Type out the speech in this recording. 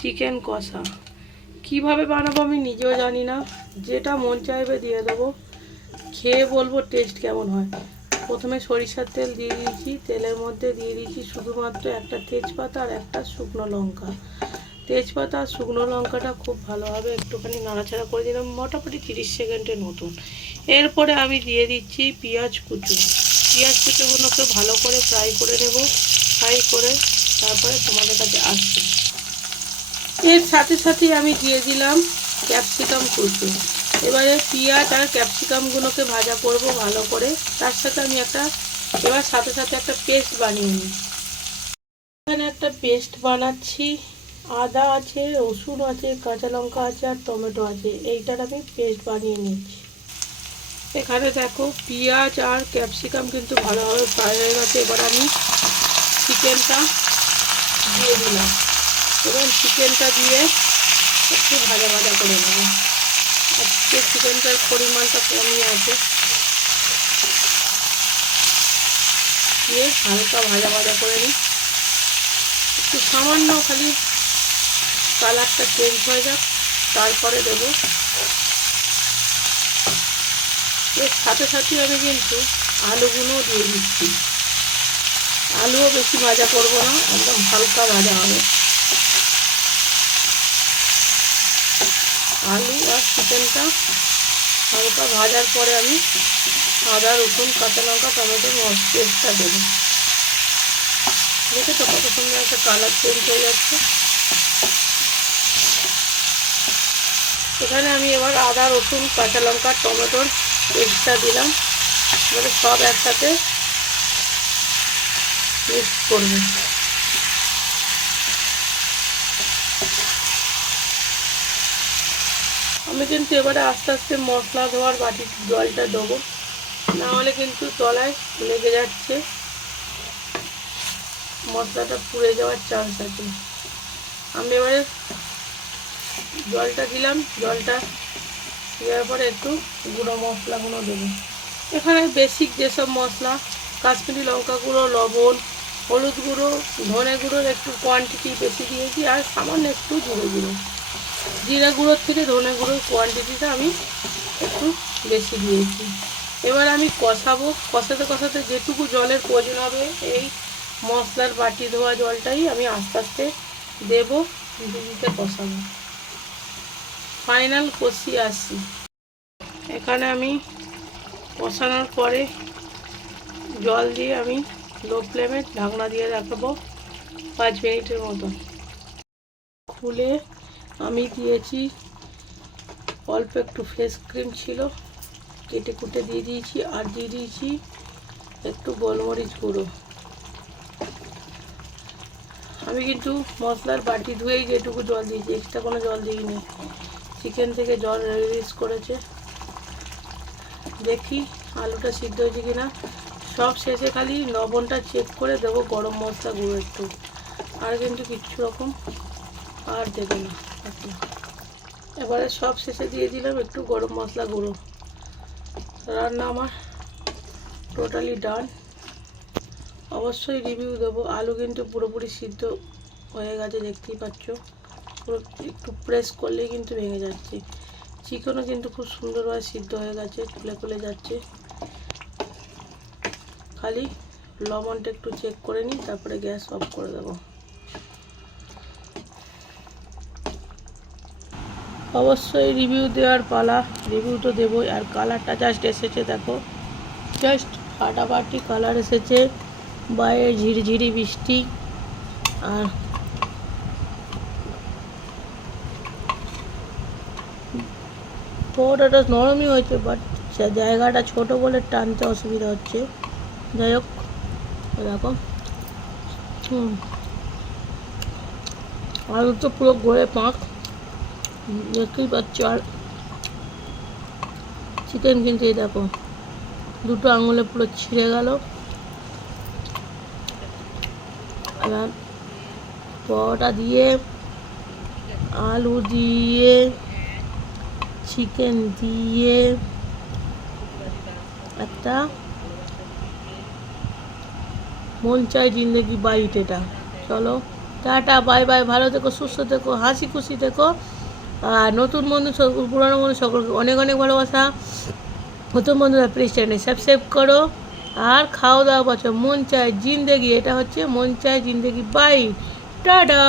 Chicken কষা কিভাবে বানাবো আমি নিজেও জানি না, যেটা মন চাইবে দিয়ে দেবো, খেয়ে বলবো টেস্ট কেমন হয়। প্রথমে সরিষার তেল দিয়ে দিয়েছি, তেলের মধ্যে দিয়ে দিয়েছি শুধুমাত্র একটা তেজপাতা আর একটা শুকনো লঙ্কা। তেজপাতা আর শুকনো লঙ্কাটা খুব ভালোভাবে একটুখানি নাড়াচাড়া করে দিলাম, মোটামুটি 30 সেকেন্ডের মতন। এরপরে আমি দিয়ে দিচ্ছি পেঁয়াজ কুচু। পেঁয়াজ কুচুগুলোকে ভালো করে ফ্রাই করে নেব। ফ্রাই করে তারপরে তোমাদের কাছে আসবে। এর সাথে সাথে আমি দিয়ে দিলাম ক্যাপসিকাম কুচু। এবারে পেঁয়াজ আর ক্যাপসিকামগুলোকে ভাজা করব ভালো করে। তার সাথে আমি এবার সাথে সাথে একটা পেস্ট বানিয়ে নিই। এখানে একটা পেস্ট বানাচ্ছি। আদা আছে, রসুন আছে, কাঁচা লঙ্কা আছে আর টমেটো আছে, এইটার আমি পেস্ট বানিয়ে নিচ্ছি। এখানে দেখো পেঁয়াজ আর ক্যাপসিকাম কিন্তু ভালোভাবে ফ্রাই হয়ে গেছে। এবার আমি চিকেনটা দিয়ে দিলাম। এবার চিকেনটা দিয়ে একটু ভাজা ভাজা করে নেব। আজকে চিকেনটার পরিমাণটা কমই আছে, দিয়ে হালকা ভাজা ভাজা করে নিই। একটু সামান্য খালি কালারটা চেঞ্জ হয়ে যাক, তারপরে দেবো। এর সাথে সাথে আমি কিন্তু আলুগুলোও দিয়ে দিচ্ছি। আলুও বেশি ভাজা করবো না, একদম হালকা ভাজা হবে। আলু আর চিকেনটা হালকা ভাজার পরে আমি আদা, রসুন, কাঁচা লঙ্কা, টমেটো পেস্টটা দেবো। দেখেছো কত সুন্দর একটা কালার চেঞ্জ হয়ে যাচ্ছে। এখানে আমি এবার আদা, রসুন, কাঁচা লঙ্কা, টমেটোর পেস্টটা দিলাম। এবারে সব একসাথে মিক্স করবে। আমি কিন্তু এবারে আস্তে আস্তে মশলা ধোয়ার বাটির জলটা দেবো, না হলে কিন্তু তলায় লেগে যাচ্ছে, মশলাটা পুড়ে যাওয়ার চান্স আছে। আমি এবারে জলটা দিলাম, জলটা দেওয়ার পরে একটু গুঁড়ো মশলাগুলো দেবো। এখানে বেসিক যেসব মশলা, কাশ্মীরি লঙ্কা গুঁড়ো, লবণ, হলুদ গুঁড়ো, ধনে গুঁড়োর একটু কোয়ান্টিটি বেশি দিয়েছি, আর সামান্য একটু জিরে গুঁড়ো। জিরে গুঁড়োর থেকে ধনে গুঁড়োর কোয়ান্টিটিটা আমি একটু বেশি দিয়েছি। এবার আমি কষাবো। কষাতে কষাতে যেটুকু জলের প্রয়োজন হবে, এই মশলার বাটি ধোয়া জলটাই আমি আস্তে আস্তে দেবো, দিতে কষাবো। ফাইনাল কষিয়ে আসি। এখানে আমি কষানোর পরে জল দিয়ে আমি লো ফ্লেমে ঢাকনা দিয়ে রাখবো 5 মিনিটের মতো। খুলে আমি দিয়েছি অল্প একটু ফ্রেশ ক্রিম ছিল, কেটে কুটে দিয়ে দিয়েছি, আর দিয়ে দিয়েছি একটু গোলমরিচ গুঁড়ো। আমি কিন্তু মশলার বাটি ধুয়েই যেটুকু জল দিয়েছি, এক্সট্রা কোনো জল দিইনি। চিকেন থেকে জল রিলিজ করেছে। দেখি আলুটা সিদ্ধ হয়েছে কিনা। সব শেষে খালি লবণটা চেক করে দেবো, গরম মশলা গুঁড়ো একটু, আর কিন্তু কিচ্ছু রকম আর দেবো না। এবারে সব শেষে দিয়ে দিলাম একটু গরম মশলা গুঁড়ো। রান্না আমার টোটালি ডান। অবশ্যই রিভিউ দেবো। আলু কিন্তু পুরোপুরি সিদ্ধ হয়ে গেছে, দেখতেই পাচ্ছ। পুরো একটু প্রেস করলেই কিন্তু ভেঙে যাচ্ছে। চিকেনও কিন্তু খুব সুন্দরভাবে সিদ্ধ হয়ে গেছে, খুলে খুলে যাচ্ছে। খালি লবণটা একটু চেক করে নিই, তারপরে গ্যাস অফ করে দেবো। অবশ্যই রিভিউ দেওয়ার পালা, রিভিউ তো দেবই। আর কালারটা জাস্ট এসেছে দেখো, জাস্ট ফাটাফাটি কালার এসেছে। বাইরে ঝিরিঝিরি বৃষ্টি, আর পোড়াটা নরমই হয়েছে, বাট জায়গাটা ছোট বলে টানতে অসুবিধা হচ্ছে। যাই হোক, দেখো আলু তো পুরো গড়ে পাক, দেখতেই পাচ্ছ। আর চিকেন কিন্তু এই দেখো দুটো আঙুলে পুরো ছিঁড়ে গেল। আর পরোটা দিয়ে, আলু দিয়ে, চিকেন দিয়ে একটা মন চাই জিন্দেগি বাইট। এটা চলো। টাটা বাই বাই, ভালো থেকো, সুস্থ থেকো, হাসি খুশি থেকো। আর নতুন বন্ধু পুরানো বন্ধু সকলকে অনেক অনেক ভালোবাসা। নতুন বন্ধুরা প্লিজ চ্যানেল সাবস্ক্রাইব করো। আর খাওয়া দাওয়া বছর মন চায় জিন্দেগি, এটা হচ্ছে মন চায় জিন্দেগি বাই, টাটা।